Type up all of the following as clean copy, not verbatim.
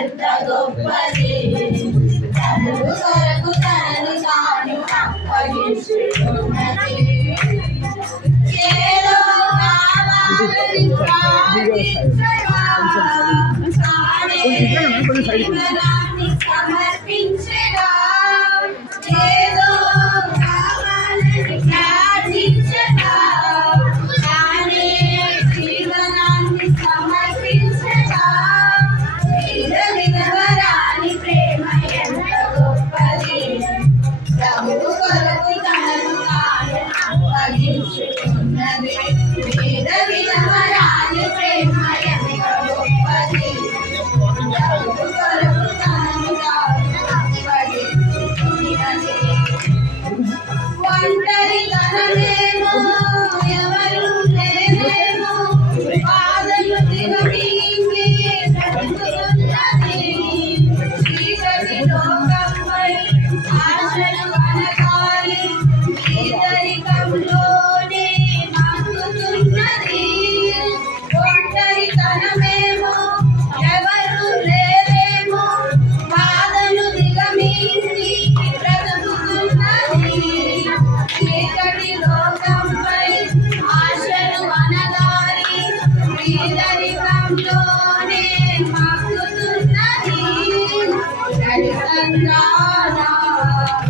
ఎంత గొప్పది ప్రభువు కొరకు తనను తాను అప్పగించుకున్నది ఏదో కావాలని ప్రార్థించగా తానే జీవనాన్ని సమర్పించగా ఏదో కావాలని ప్రార్థించగా తానే జీవనాన్ని సమర్పించగా విధవరాని ప్రేమ ఎంత గొప్పది ప్రభువు కొరకు తనను తాను అప్పగించుకున్నది విధవరాని ప్రేమ ఎంత గొప్పది ప్రభువు కొరకు తనను తాను అప్పగించుకున్నది ఒంటరితనమేమో ఎవరు లేరేమో పాదలు దిగమింగి బ్రతుకుతున్నది చీకటి లోకంపై ఆశలు అనగాలి పేదరికంలోనే మగ్గుతున్నది ఒంటరితనమేమో ఎవరు లేరేమో పాదలు దిగమింగి బ్రతుకుతున్నది చీకటి లోకంపై ఆశలు అనగాలి పేదరికంలోనే మగ్గుతున్నది దరిద్రానా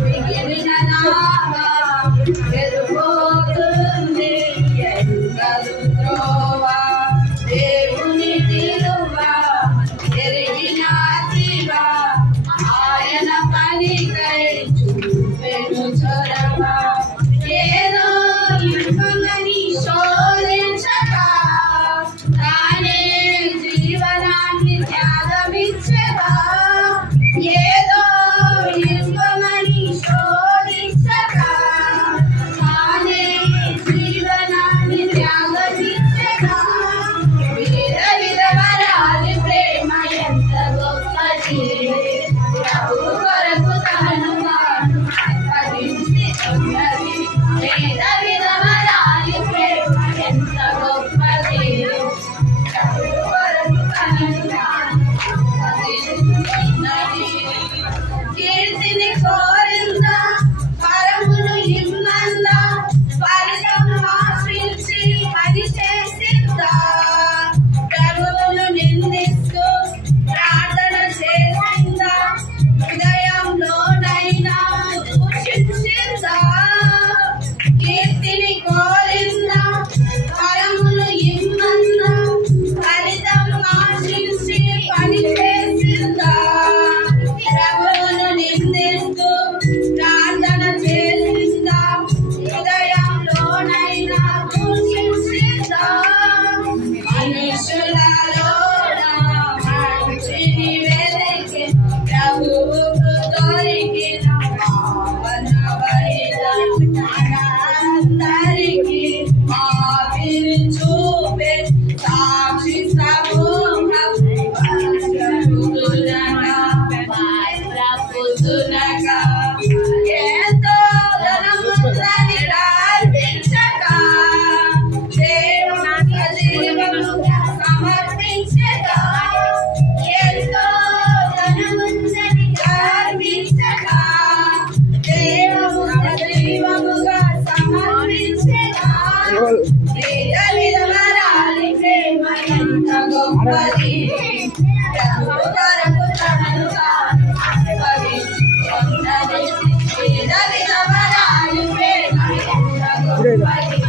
మిగిలిన నాగా ఎరుపోతుంది ఎరుగలు త్రోవా దేవుని నిలువా ఎరిగిన జీవా ఆయన పనికై చూపెను చొరవ ఏదో ఇవ్వమని శోధించక తానే జీవనాన్ని త్యాగమిచ్చగా ఏదో ఇవ్వమని శోధించక తానే జీవనాన్ని త్యాగమిచ్చగా విధవరాలి ప్రేమ ఎంత గొప్పది ప్రభువు కొరకు తనను తాను అప్పగించుకున్నది విధవరాలి ప్రేమ ఎంత గొప్పది ప్రభువు కొరకు తనను తాను అప్పగించుకున్నది కీర్తిని కోరిందా పరమును ఇమ్మందా ఫలితం ఆశించి పని చేసిందా ప్రభువును నిందిస్తూ ప్రార్థన చేసిందా హృదయంలోనైనా దూషించిందా కీర్తిని కోరిందా పరమును ఇమ్మందా ఫలితం ఆశించి పని చేసిందా ప్రభువును నిందిస్తూ ప్రార్థన చేసిందా హృదయంలోనైనా దూషించిందా మనుషులలోన మంచిని వెలికి ప్రభువుకు దొరికిన పావన బలిదానం అందరికీ ఆవిరి చూపే సాక్షి సమూహం ప్రభుతునగా ఎంతో ధనముందని ప్రార్థించక దేవుని జీవముగా సమర్పించగా ఎంతో ధనముందని ప్రార్థించక దేవుని జీవముగా సమర్పించగా విధవరాలి ప్రేమ ఎంత గొప్పది ప్రభువు కొరకు తనను తాను అప్పగించుకున్నది విధవరాలి ప్రేమ ఎంత గొప్పది